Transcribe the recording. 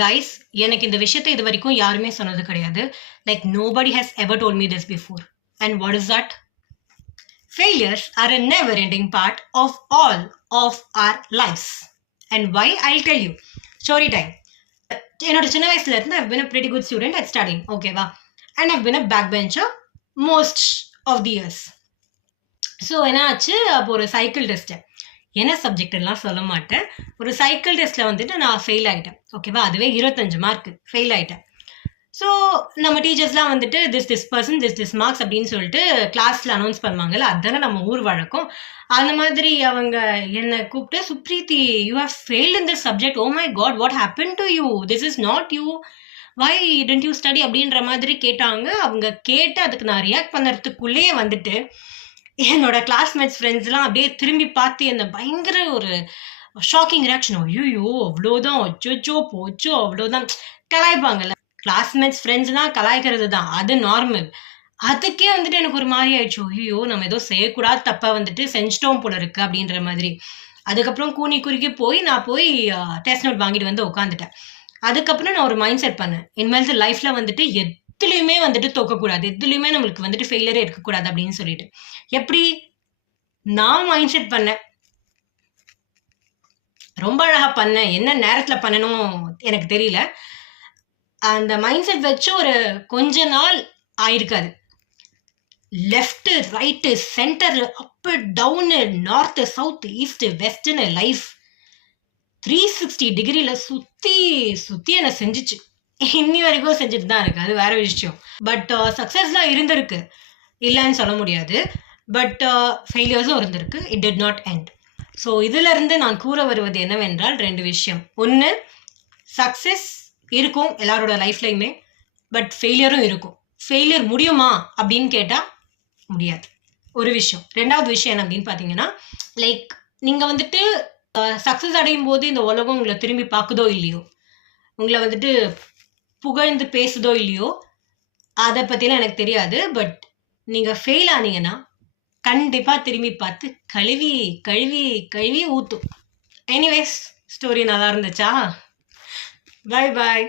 Guys, எனக்கு இந்த விஷயத்த இது வரைக்கும் யாருமே சொன்னது கிடையாது. Like nobody has ever told me this before. And what is that? Failures are a never-ending part of all of our lives. And why? I'll tell you. Story time. என்னோட சின்ன வயசுல இருந்து I've been a pretty good student at studying. ஓகேவா? And I've been a backbencher most of the years. So என்ன ஆச்சு, அப்போ ஒரு cycle test, என்ன சப்ஜெக்ட் எல்லாம் சொல்ல மாட்டேன், ஒரு சைக்கிள் டெஸ்ட்டில் வந்துட்டு நான் ஃபெயில் ஆகிட்டேன். ஓகேவா? அதுவே 25 மார்க்கு ஃபெயில் ஆகிட்டேன். ஸோ நம்ம டீச்சர்ஸ்லாம் வந்துட்டு திஸ் பர்சன் திஸ் மார்க்ஸ் அப்படின்னு சொல்லிட்டு கிளாஸில் அனௌன்ஸ் பண்ணுவாங்கல்ல, அதுதானே நம்ம ஊர் வழக்கம். அந்த மாதிரி அவங்க என்னை கூப்பிட்டு, Supreethi, you have failed in this subject, oh my God, what happen to you, this is not you, why didn't you study அப்படின்ற மாதிரி கேட்டாங்க. அவங்க கேட்டு அதுக்கு நான் ரியாக்ட் பண்ணுறதுக்குள்ளேயே வந்துட்டு என்னோட கிளாஸ்மேட்ஸ் ஃப்ரெண்ட்ஸ்லாம் அப்படியே திரும்பி பார்த்து என்ன பயங்கர ஒரு ஷாக்கிங் ரியாக்ஷன், ஐயோ அவ்வளோதான், அச்சோ போச்சோ அவ்வளோதான், கலாய்ப்பாங்கல்ல. கிளாஸ்மேட்ஸ் ஃப்ரெண்ட்ஸ்லாம் கலாய்க்கிறது தான், அது நார்மல். அதுக்கே வந்துட்டு எனக்கு ஒரு மாதிரி ஆயிடுச்சு, ஐயோ நம்ம ஏதோ செய்யக்கூடாது தப்பா வந்துட்டு செஞ்சிட்டோம் போல இருக்கு அப்படின்ற மாதிரி. அதுக்கப்புறம் கூனி குறுக்கி நான் போய் டெஸ்ட் நோட் வாங்கிட்டு வந்து உட்காந்துட்டேன். அதுக்கப்புறம் நான் ஒரு மைண்ட் செட் பண்ணேன், இனிமேல் லைஃப்ல வந்துட்டு எதுலையுமே வந்துட்டு தோக்கக்கூடாது, எதுலையுமே நம்மளுக்கு வந்துட்டு ஃபெயிலியரே இருக்கக்கூடாது அப்படின்னு சொல்லிட்டு. எப்படி நான் மைண்ட் செட் பண்ணேன், ரொம்ப அழகா பண்ணேன். என்ன நேரத்துல பண்ணணும் எனக்கு தெரியல. அந்த மைண்ட் செட் வச்சு ஒரு கொஞ்ச நாள் ஆயிருக்காது, left right centre up down north south east வெஸ்ட்னு லைஃப் 360 டிகிரியில சுத்தி சுத்தி என்ன செஞ்சிச்சு. இன்னி வரைக்கும் செஞ்சுட்டு தான் இருக்கு, அது வேற விஷயம். பட் சக்சஸ்லாம் இருந்திருக்கு, இல்லைன்னு சொல்ல முடியாது. பட் ஃபெயிலியர்ஸும் இருந்திருக்கு. It did not end. So இதுல இருந்து நான் கூற வருவது என்னவென்றால் 2 விஷயம். ஒன்று, சக்சஸ் இருக்கும் எல்லாரோட லைஃப்லையுமே, பட் ஃபெயிலியரும் இருக்கும். ஃபெயிலியர் முடியுமா அப்படின்னு கேட்டால் முடியாது, ஒரு விஷயம். 2வது விஷயம் என்ன அப்படின்னு பார்த்தீங்கன்னா, லைக் நீங்கள் வந்துட்டு சக்ஸஸ் அடையும் போது இந்த உலகம் உங்களை திரும்பி பார்க்குதோ இல்லையோ, உங்களை வந்துட்டு புகழ்ந்து பேசுதோ இல்லையோ, அதை பற்றிலாம் எனக்கு தெரியாது. பட் நீங்கள் ஃபெயில் ஆனீங்கன்னா கண்டிப்பாக திரும்பி பார்த்து கழுவி கழுவி கழுவி ஊற்றும். எனிவேஸ், ஸ்டோரி நல்லா இருந்துச்சா? பாய் பாய்.